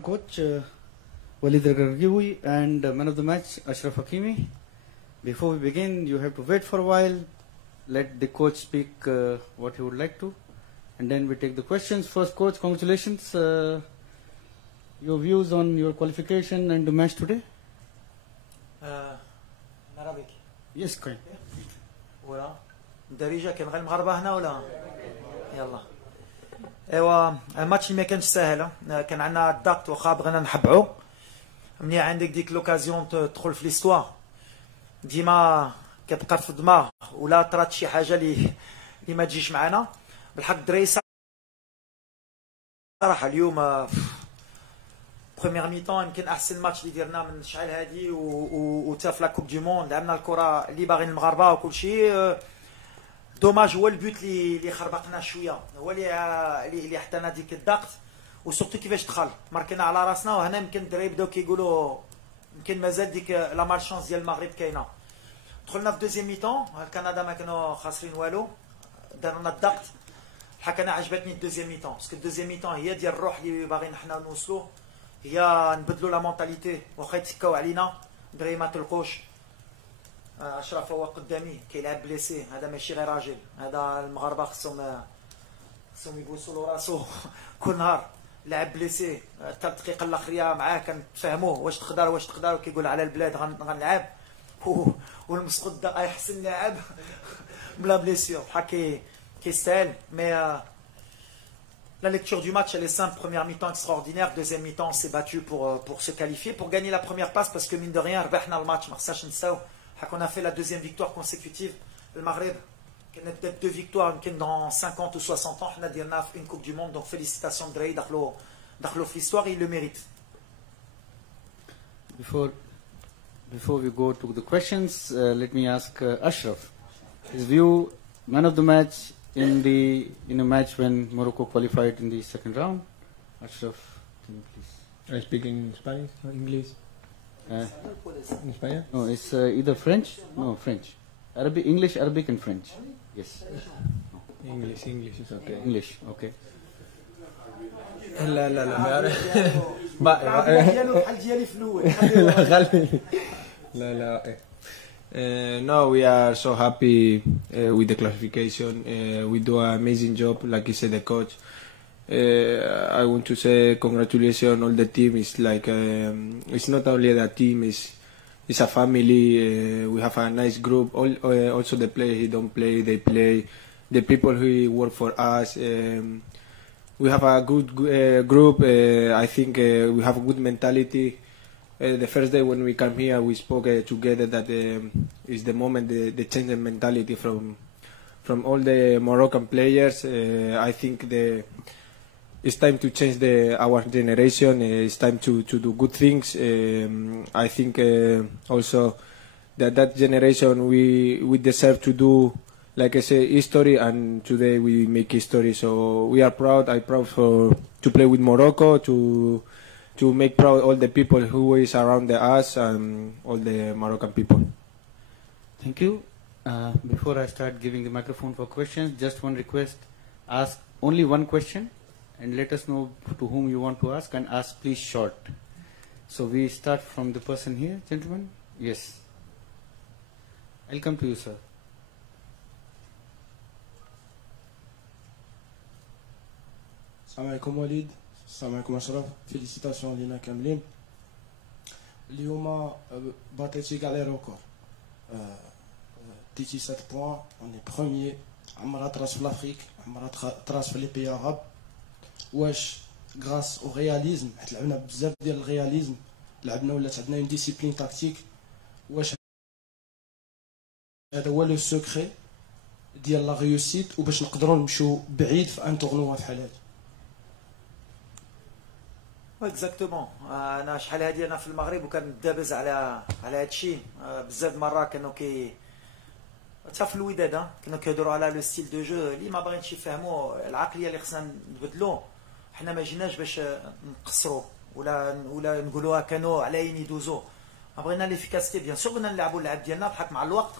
Coach Walid Gargiwi and man of the match Ashraf Hakimi. Before we begin, you have to wait for a while. Let the coach speak what he would like to, and then we take the questions. First, coach, congratulations. Your views on your qualification and the match today? in Arabic. Yes, correct. ولا الدارجه كان غير المغاربه هنا ولا يلا ايوا الماتش اللي ما كانش ساهل كان عندنا الضغط واخا بغينا نحبعو مني عندك ديك لوكازيون تدخل في ليستوار ديما كتبقى في الدماغ ولا طرات شي حاجه اللي ما تجيش معنا بالحق الدراري صراحه اليوم بروميير ميطون يمكن احسن ماتش اللي درنا من شحال هادي وتا في لا كوب دي موند لعبنا الكره اللي باغيين المغاربه وكل شيء دوماج هو البوت اللي خربقنا شويه هو اللي حطينا ديك الضغط وسورتو كيفاش دخل ماركينا على راسنا وهنا يمكن الدراري بداو كيقولوا يمكن مازال ديك لا مالشونس ديال المغرب كاينه دخلنا في دوزيام ميطون كندا ما كانوا خاسرين والو دارنا الضغط بحال انا عجبتني الدوزيام ميطون باسكو الدوزيام ميطون هي ديال الروح اللي باغيين حنا نوصلوا هي نبدلوا لا مونتاليتي واخا يتسكاو علينا الدراري ما تلقوش اشرف هو قدامي كيلعب بليسي هذا ماشي غير راجل هذا المغاربه خصهم يبوسوا له راسو كل نهار لعب بليسي حتى الدقيقه الاخريه معاه كنتفاهموه واش تقدر وكيقول على البلاد غنلعب والمسقط دا احسن لاعب بلا بليسيور بحال كيستاهل مي La lecture du match, elle est simple. Première mi-temps extraordinaire. Deuxième mi-temps, on s'est battu pour se qualifier, pour gagner la première place, parce que mine de rien, ربحنا الماتش ما خصناش نساو. On a fait la deuxième victoire consécutive. Le Maghreb, كانت peut-être 2 victoires, يمكن dans 50 ou 60 ans, حنا ديرنا une coupe du monde. Donc félicitations الدراري دخلوا في l'histoire, ils le méritent. Before we go to the questions, let me ask Ashraf his view, man of the match in a match when Morocco qualified in the second round. Ashraf, can you please? I speak in Spanish or English? In Spanish? No, it's either French. No, French. Arabic, English, Arabic, and French. Yes. English is okay. English, okay. لا no, we are so happy with the classification. We do an amazing job, like you said, the coach. I want to say congratulations all the team. It's like it's not only the team, it's a family. We have a nice group. Also the players who don't play, they play. The people who work for us. We have a good group. I think we have a good mentality. The first day when we come here, we spoke together that is the moment the change in mentality from all the Moroccan players. I think it's time to change our generation. It's time to do good things. I think also that generation we deserve to do, like I say, history, and today we make history. So we are proud. I'm proud to play with Morocco, to make proud all the people who is around us and all the Moroccan people. Thank you. Before I start giving the microphone for questions, just one request: ask only one question, and let us know to whom you want to ask, and ask please short. So we start from the person here, gentlemen. Yes. I'll come to you, sir. السلام عليكم وليد السلام عليكم اشرف فيليسيتاسيون لينا كاملين اليوم باتيتي كاع لي ريكور ديتي 7 بوان اوني بروميي عمرها طراس في لافريك عمرها طراس في لي بي عرب واش غراس او رياليزم حيت لعبنا بزاف ديال الرياليزم لعبنا ولات عندنا اون ديسيبلين تاكتيك واش هذا هو لو سوكري ديال لا ريوسيت وباش نقدروا نمشيو بعيد في ان تورنوا بحال هذا اكزاكتومون انا شحال هادي انا في المغرب وكندابز على هذا الشيء بزاف مرات كانوا حتى في الوداد كانوا كيهضروا على لو ستيل دو جو اللي ما باغينش يفهموا العقليه اللي خصنا نبدلو حنا ما جيناش باش نقصروا ولا نقولوها كانوا على يدوزو بغينا ليفيكاسيتي بيان سور بغينا نلعبوا اللعب ديالنا بحال مع الوقت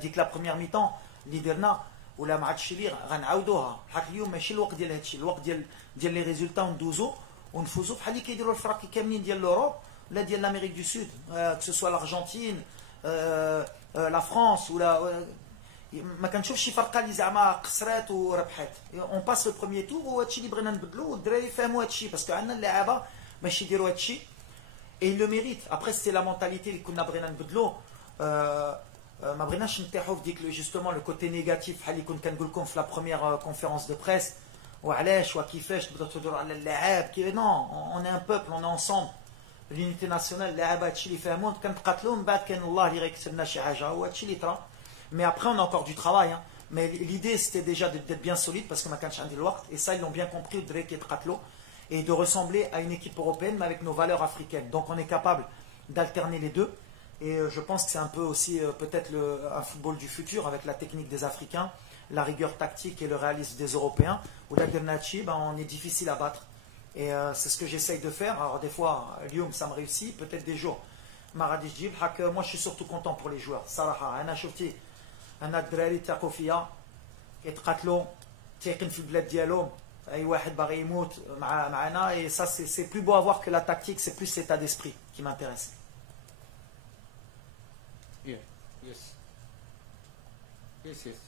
ديك لا بروميير ميطون اللي درنا ولا ما عادش لي غنعاودوها بحال اليوم ماشي الوقت ديال هادشي الوقت ديال لي ريزولتا وندوزو ونفوزوا بحال اللي كيديروا الفرق كاملين ديال لوروب ولا ديال l'Amérique du Sud, que ce soit l'Argentine, la France ولا ما كنشوفش شي فرقه اللي زعما قصرات وربحات. اون باس لو بروميير تور وهادشي اللي بغينا نبدلو والدراري يفهموا هادشي باسكو عندنا اللعابه ماشي يديروا هادشي اي لو ميريت. ابري سي لا مونتاليتي اللي كنا بغينا نبدلو. ما بغيناش نطيحوا في ديك جوستومون لو كوتي نيجاتيف بحال اللي كنت كنقول لكم في لا بروميير كونفيرونس دو بريس وعلاش وكيفاش تبداو تهضروا على اللاعب كي نو اون اي ان بوبل اون انصومبل لونيتي ناسيونال. اللاعب هادشي اللي فهموه كنتقاتلوا من بعد كان الله اللي غيكتب لنا شي حاجه وهادشي اللي طرا. Mais après, on a encore du travail. Hein. Mais l'idée, c'était déjà d'être bien solide parce que Makan Chandi Loire, et ça, ils l'ont bien compris, Drake et Tratlo, et de ressembler à une équipe européenne, mais avec nos valeurs africaines. Donc, on est capable d'alterner les deux. Et je pense que c'est un peu aussi, peut-être, un football du futur avec la technique des Africains, la rigueur tactique et le réalisme des Européens. Où la Gernachi, on est difficile à battre. Et c'est ce que j'essaye de faire. Alors, des fois, Lyon, ça me réussit, peut-être des jours. Maradi Jib, moi, je suis surtout content pour les joueurs. Saraha, Anna Shofti. انا الدراري تاقوا فيا كيتقاتلوا تايقين في البلاد ديالهم اي واحد باغي يموت معنا et ça c'est plus beau à voir que la tactique, c'est plus l'état d'esprit qui m'intéresse. Yeah. Yes. Yes, yes.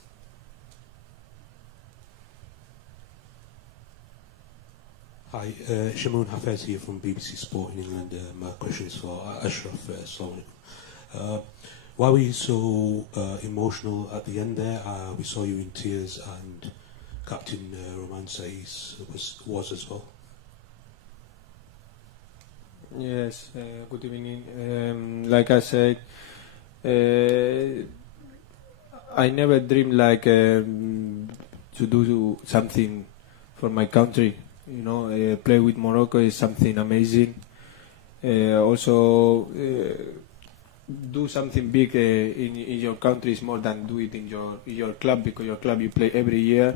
Hi, Shamoon Hafez here from BBC Sport in England. My question is for Ashraf Salman. Why were you so emotional at the end there? We saw you in tears, and Captain Roman Saiz was as well. Yes, good evening. Like I said, I never dreamed like to do something for my country. You know, play with Morocco is something amazing. Also. Do something big in your country is more than do it in your club, because your club you play every year,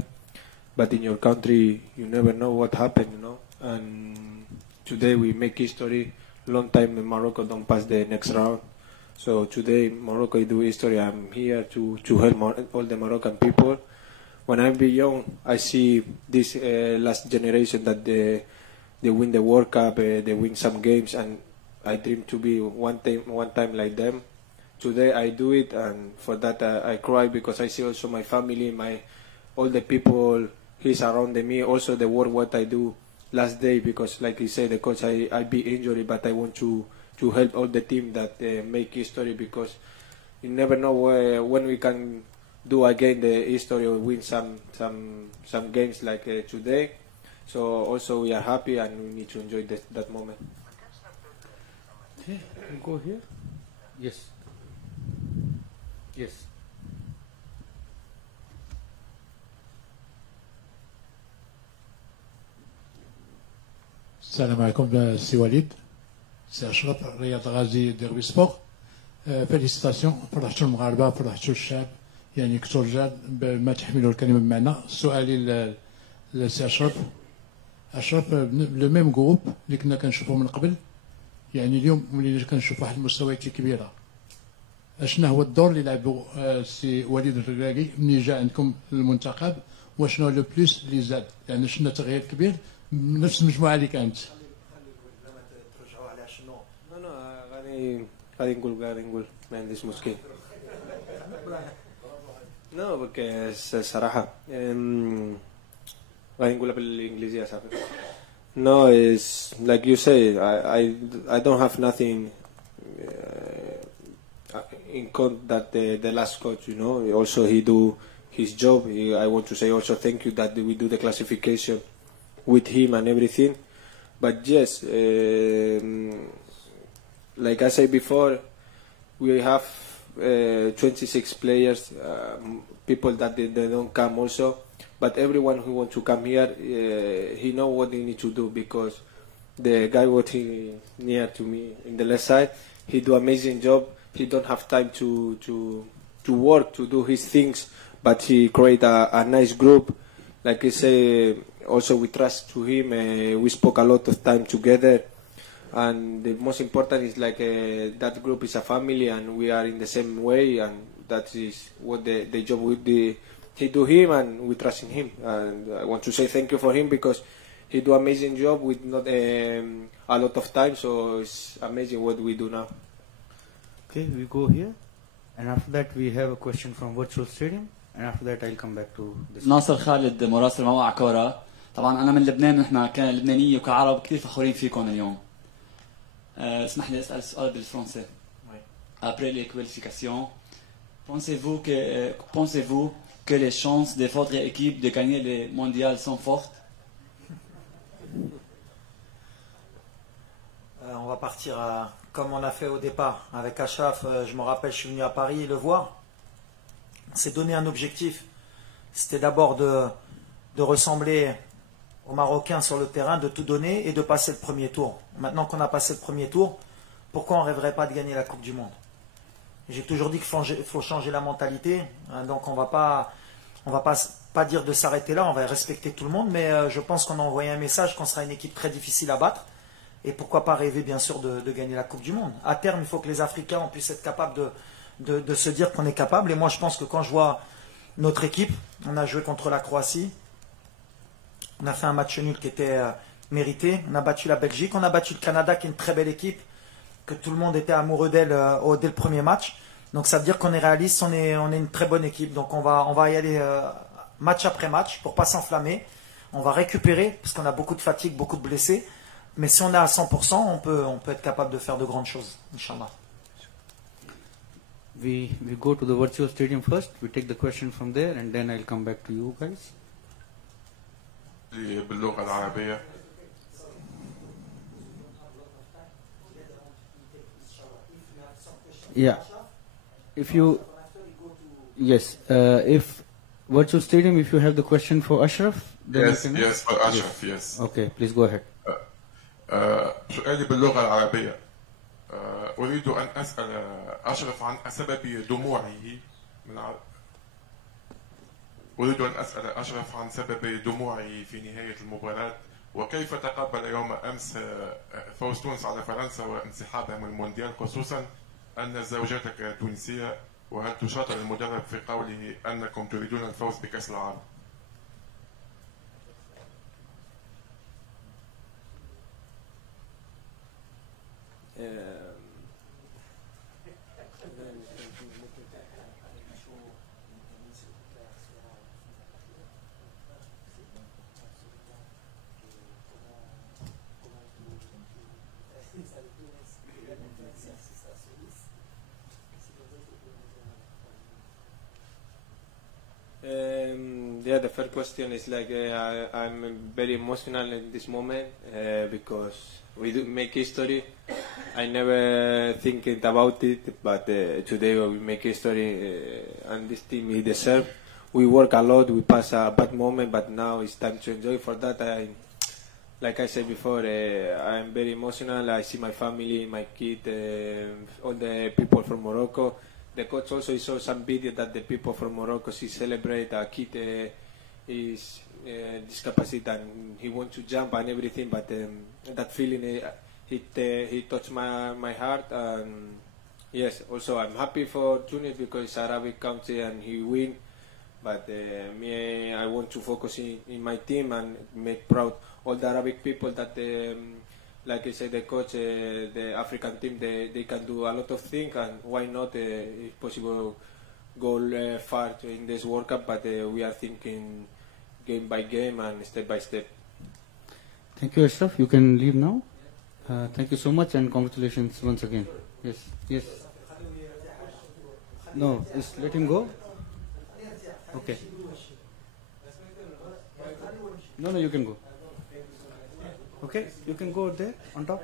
but in your country you never know what happened, you know. And today we make history. Long time in Morocco don't pass the next round, so today Morocco do history. I'm here to help all the Moroccan people. When I be young, I see this last generation that they win the World Cup, they win some games, and I dream to be one time like them. Today I do it, and for that I cry because I see also my family, all the people who's around me, also the work what I do last day, because like you said, the coach, I be injured, but I want to help all the team that make history, because you never know when we can do again the history or win some games like today. So also we are happy and we need to enjoy that moment. Okay, go here. Yes. Yes. السلام عليكم سي وليد سي اشرف رياض غازي ديربي سبور. فيليسيتاسيون، فرحتوا المغاربه، فرحتوا الشعب، يعني كنتوا رجال بما تحملوا الكلمه بمعنى. سؤالي لسي اشرف لو ميم جروب اللي كنا كنشوفوا من قبل، يعني اليوم ولينا كنشوف واحد المستويات كبيره. اشنا هو الدور اللي لعبوا السي وليد الركراكي ملي جا عندكم المنتخب، وشنو لو بلوس اللي زاد؟ يعني شنا تغيير كبير من نفس المجموعه اللي كانت. ترجعوا على شنو؟ غادي نقول ما عنديش مشكل. نو بك صراحه غادي نقولها بالانجليزيه صافي. No, it's like you say. I don't have nothing in con that the last coach. You know, also he do his job. I want to say also thank you that we do the classification with him and everything. But yes, like I said before, we have 26 players, people that they don't come also. But everyone who wants to come here, he know what they need to do, because the guy working near to me in the left side, he do amazing job. He don't have time to work, to do his things, but he create a nice group. Like I say, also we trust to him. We spoke a lot of time together, and the most important is like that group is a family, and we are in the same way, and that is what the job would be. He do him, and we trust in him. And I want to say thank you for him, because he do amazing job with not a lot of time, so it's amazing what we do now. Okay, we go here, and after that we have a question from virtual stadium, and after that I'll come back to this. ناصر خالد مراسل موقع كورة. طبعا أنا من لبنان، نحن كلبنانية وكعرب كثير فخورين فيكم اليوم. اسمح لي أسأل سؤال بالفرنسي. Après les qualifications, pensez-vous que les chances de votre équipe de gagner les mondiales sont fortes? On va partir comme on a fait au départ avec Achraf. Je me rappelle, je suis venu à Paris le voir. C'est donner un objectif. C'était d'abord de ressembler aux Marocains sur le terrain, de tout donner et de passer le premier tour. Maintenant qu'on a passé le premier tour, pourquoi on ne rêverait pas de gagner la Coupe du Monde? J'ai toujours dit qu'il faut changer la mentalité. Donc on va pas dire de s'arrêter là, on va respecter tout le monde, mais je pense qu'on a envoyé un message qu'on sera une équipe très difficile à battre. Et pourquoi pas rêver bien sûr de gagner la Coupe du Monde. À terme, il faut que les Africains on puisse être capables de se dire qu'on est capable. Et moi je pense que quand je vois notre équipe, on a joué contre la Croatie, on a fait un match nul qui était mérité, on a battu la Belgique, on a battu le Canada qui est une très belle équipe, que tout le monde était amoureux d'elle dès le premier match. Donc ça veut dire qu'on est réaliste, on est une très bonne équipe. Donc on va y aller match après match pour pas s'enflammer. On va récupérer parce qu'on a beaucoup de fatigue, beaucoup de blessés. Mais si on est à 100%, on peut être capable de faire de grandes choses, Inch'Allah. We go to the virtual stadium first. We take the question from there, and then I'll come back to you guys. باللغة العربية. Yeah. If virtual stadium, if you have the question for Ashraf, then Yes, for Ashraf, yes. Okay, please go ahead. سؤالي باللغة العربية. أريد أن أسأل أشرف عن سبب دموعه أريد أن أسأل أشرف عن سبب دموعه في نهاية المباراة، وكيف تقبل يوم أمس فوز تونس على فرنسا وانسحابها من المونديال، خصوصا أن زوجتك تونسية، وهل تشاطر المدرب في قوله أنكم تريدون الفوز بكأس العالم؟ Yeah, the first question is like I'm very emotional in this moment because we do make history. I never thinking about it, but today we make history and this team we deserve. We work a lot, we pass a bad moment, but now it's time to enjoy. For that, like I said before, I'm very emotional. I see my family, my kid, all the people from Morocco. The coach also saw some video that the people from Morocco celebrate a kid is discapacited and he wants to jump and everything, but that feeling he touched my heart. And yes, also I'm happy for Tunis because it's Arabic country and he win. But I want to focus in my team and make proud all the Arabic people that. Like I said, the coach, the African team, they can do a lot of things, and why not, if possible, go far in this World Cup, but we are thinking game by game and step by step. Thank you, Ashraf. You can leave now. Thank you so much, and congratulations once again. Yes. No, just let him go. Okay. No, you can go. Okay, you can go there on top.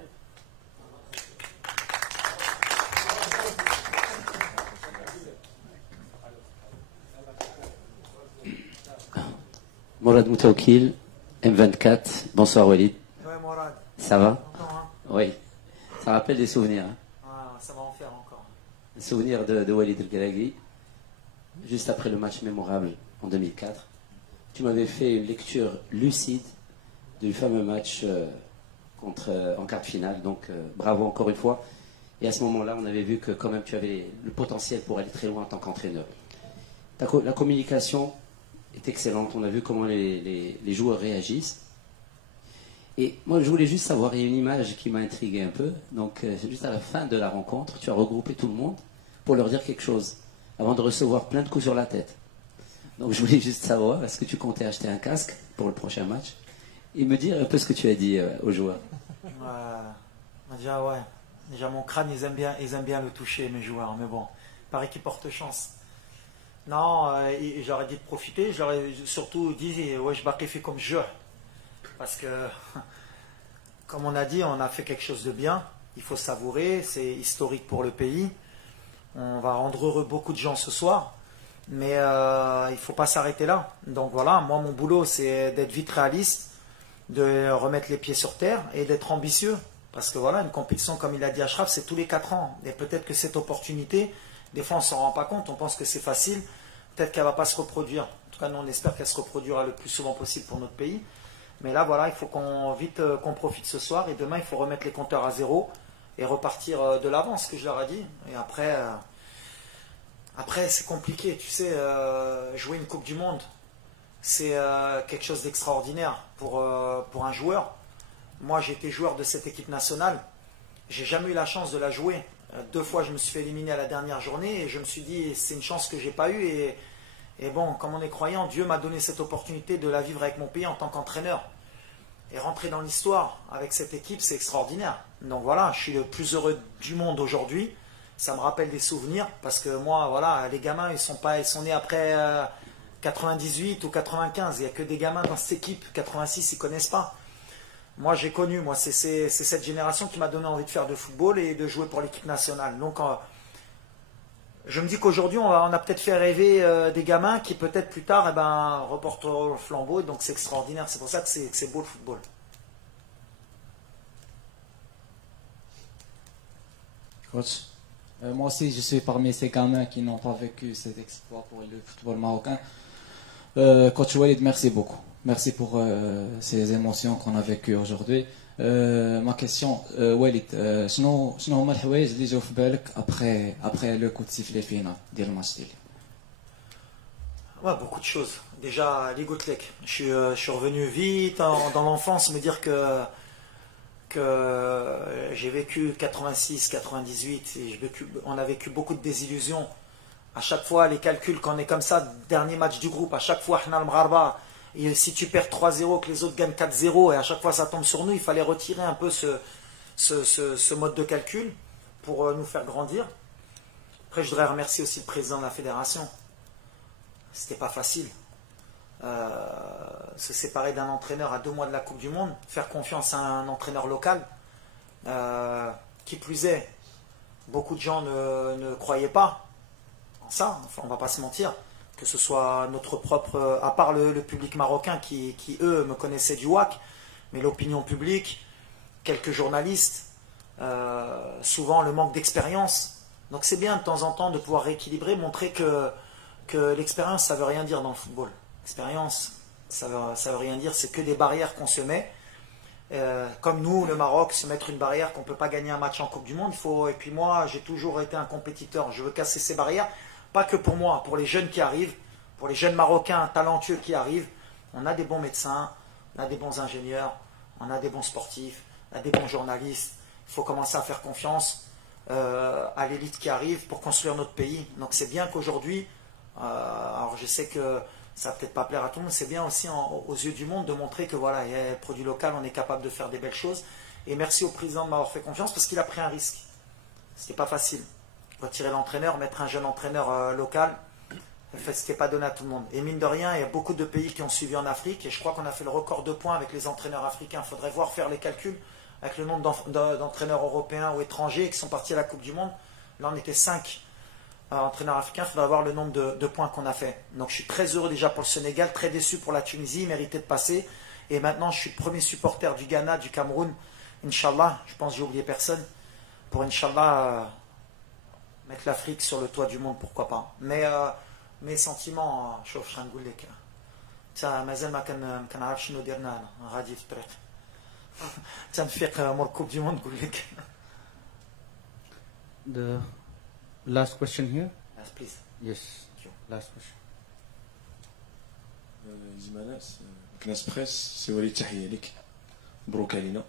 Morad Moutaoukil, M24. Bonsoir Walid. Ouais, Morad. Ça va? Non, hein. Oui. Ça rappelle des souvenirs. Hein? Ah, ça va en faire encore. Des souvenirs de Walid El-Ghalaghi. Juste après le match mémorable en 2004. Tu m'avais fait une lecture lucide du fameux match en quart de finale. Donc bravo encore une fois. Et à ce moment-là, on avait vu que quand même tu avais le potentiel pour aller très loin en tant qu'entraîneur. La communication est excellente. On a vu comment les joueurs réagissent. Et moi, je voulais juste savoir, il y a une image qui m'a intrigué un peu. Donc, juste à la fin de la rencontre, tu as regroupé tout le monde pour leur dire quelque chose, avant de recevoir plein de coups sur la tête. Donc, je voulais juste savoir, est-ce que tu comptais acheter un casque pour le prochain match et me dire un peu ce que tu as dit aux joueurs. Déjà, ouais. Déjà, mon crâne, ils aiment bien le toucher, mes joueurs. Mais bon, paraît qu'ils portent chance. Non, j'aurais dit de profiter. J'aurais surtout dit, ouais, je baqi fait comme jeu. Parce que, comme on a dit, on a fait quelque chose de bien. Il faut savourer. C'est historique pour le pays. On va rendre heureux beaucoup de gens ce soir. Mais il ne faut pas s'arrêter là. Donc voilà, moi, mon boulot, c'est d'être vite réaliste, de remettre les pieds sur terre et d'être ambitieux. Parce que voilà, une compétition, comme il a dit Achraf, c'est tous les 4 ans. Et peut-être que cette opportunité, des fois on ne s'en rend pas compte, on pense que c'est facile, peut-être qu'elle ne va pas se reproduire. En tout cas, nous on espère qu'elle se reproduira le plus souvent possible pour notre pays. Mais là, voilà, il faut qu'on profite ce soir et demain, il faut remettre les compteurs à zéro et repartir de l'avant, ce que je leur ai dit. Et après c'est compliqué, tu sais, jouer une Coupe du Monde, c'est quelque chose d'extraordinaire pour un joueur. Moi, j'ai été joueur de cette équipe nationale. J'ai jamais eu la chance de la jouer. 2 fois, je me suis fait éliminer à la dernière journée et je me suis dit, c'est une chance que j'ai pas eue. Et bon, comme on est croyant, Dieu m'a donné cette opportunité de la vivre avec mon pays en tant qu'entraîneur. Et rentrer dans l'histoire avec cette équipe, c'est extraordinaire. Donc voilà, je suis le plus heureux du monde aujourd'hui. Ça me rappelle des souvenirs parce que moi, voilà, les gamins, ils sont nés après 98 ou 95. Il n'y a que des gamins dans cette équipe. 86, ils connaissent pas. Moi, j'ai connu, c'est cette génération qui m'a donné envie de faire de football et de jouer pour l'équipe nationale. Donc, je me dis qu'aujourd'hui, on a peut-être fait rêver des gamins qui, peut-être plus tard, reporteront le flambeau. Donc, c'est extraordinaire. C'est pour ça que c'est beau le football. Coach, moi aussi, je suis parmi ces gamins qui n'ont pas vécu cet exploit pour le football marocain. Coach Walid, merci beaucoup. Merci pour ces émotions qu'on a vécues aujourd'hui. Ma question, Walid, شنو هما الحوايج اللي جاو في بالك après le coup de sifflet final ديال الماتش ديالي؟ Ouais, beaucoup de choses. Déjà, les Gotlek. Je suis revenu vite dans l'enfance, me dire que j'ai vécu 86, 98, et on a vécu beaucoup de désillusions. À chaque fois, les calculs, quand on est comme ça, dernier match du groupe, à chaque fois, Hnal Mgharba, et si tu perds 3-0, que les autres gagnent 4-0, et à chaque fois ça tombe sur nous, il fallait retirer un peu ce mode de calcul pour nous faire grandir. Après, je voudrais remercier aussi le président de la fédération. C'était pas facile. Se séparer d'un entraîneur à 2 mois de la Coupe du Monde, faire confiance à un entraîneur local, qui plus est, beaucoup de gens ne croyaient pas en ça, enfin, on va pas se mentir. Que ce soit notre propre, à part le public marocain qui eux me connaissaient du WAC, mais l'opinion publique, quelques journalistes, souvent le manque d'expérience. Donc c'est bien de temps en temps de pouvoir rééquilibrer, montrer que l'expérience ça veut rien dire dans le football. L'expérience ça veut rien dire, c'est que des barrières qu'on se met. Comme nous, le Maroc, se mettre une barrière qu'on ne peut pas gagner un match en Coupe du Monde, et puis moi j'ai toujours été un compétiteur, je veux casser ces barrières. Pas que pour moi, pour les jeunes qui arrivent, pour les jeunes Marocains talentueux qui arrivent. On a des bons médecins, on a des bons ingénieurs, on a des bons sportifs, on a des bons journalistes. Il faut commencer à faire confiance à l'élite qui arrive pour construire notre pays. Donc c'est bien qu'aujourd'hui, alors je sais que ça va peut-être pas plaire à tout le monde, c'est bien aussi aux yeux du monde de montrer que voilà, il y a un produit local, on est capable de faire des belles choses. Et merci au président de m'avoir fait confiance parce qu'il a pris un risque. C'était pas facile. Retirer l'entraîneur, mettre un jeune entraîneur local, en fait, c'était pas donné à tout le monde. Et mine de rien, il y a beaucoup de pays qui ont suivi en Afrique, et je crois qu'on a fait le record de points avec les entraîneurs africains. Il faudrait voir faire les calculs avec le nombre d'entraîneurs européens ou étrangers qui sont partis à la Coupe du Monde. Là, on était 5 entraîneurs africains. Il faudrait voir le nombre de points qu'on a fait. Donc, je suis très heureux déjà pour le Sénégal, très déçu pour la Tunisie, mérité de passer. Et maintenant, je suis le premier supporter du Ghana, du Cameroun. Inch'Allah, je pense que j'ai oublié personne. Pour Inch'Allah, mettre l'Afrique sur le toit du monde, pourquoi pas. Mais mes sentiments, شوف شنو نقول لك. تا مازال ما كنعرف شنو درنا انا غادي في الطريق. تنفيق مور كوب دي موند نقول لك. The last question here. Yes, please. Yes. Last question. زمانات كناس بريس سي وليد تحيه لك مبروك علينا.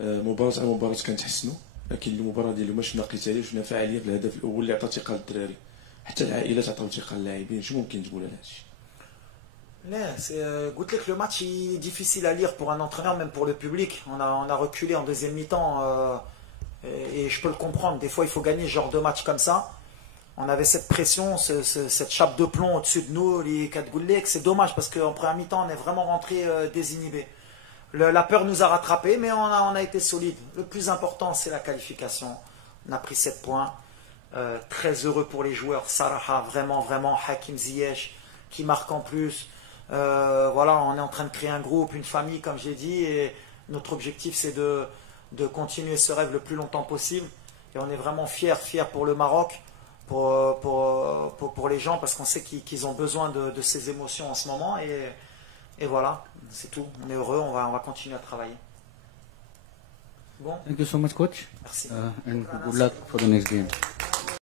مباراة على مباراة كنتحسنوا، لكن المباراة ديالو ما شفنا قتالي وشفنا فعالية في الهدف الأول اللي عطى ثقة للدراري. حتى العائلات عطاو ثقة للاعبين. شنو ممكن تقول على هادشي؟ Le match est difficile à lire pour un entraîneur, même pour le public. On a reculé en deuxième mi-temps et je peux le comprendre. Des fois, il faut gagner ce genre de match comme ça. On avait cette pression, cette chape de plomb au-dessus de nous, les 4 goulets. C'est dommage parce qu'en première mi-temps, on est vraiment rentré désinhibé. La peur nous a rattrapés, mais on a été solide. Le plus important, c'est la qualification. On a pris 7 points. Très heureux pour les joueurs. Saraha, vraiment, vraiment. Hakim Ziyech qui marque en plus. Voilà, on est en train de créer un groupe, une famille, comme j'ai dit, et notre objectif c'est de continuer ce rêve le plus longtemps possible. Et on est vraiment fiers pour le Maroc, pour les gens, parce qu'on sait qu'ils ont besoin de ces émotions en ce moment. Et voilà, c'est tout. On est heureux, on va continuer à travailler. Bon. Thank you so much, coach. Merci. And good luck for the next game.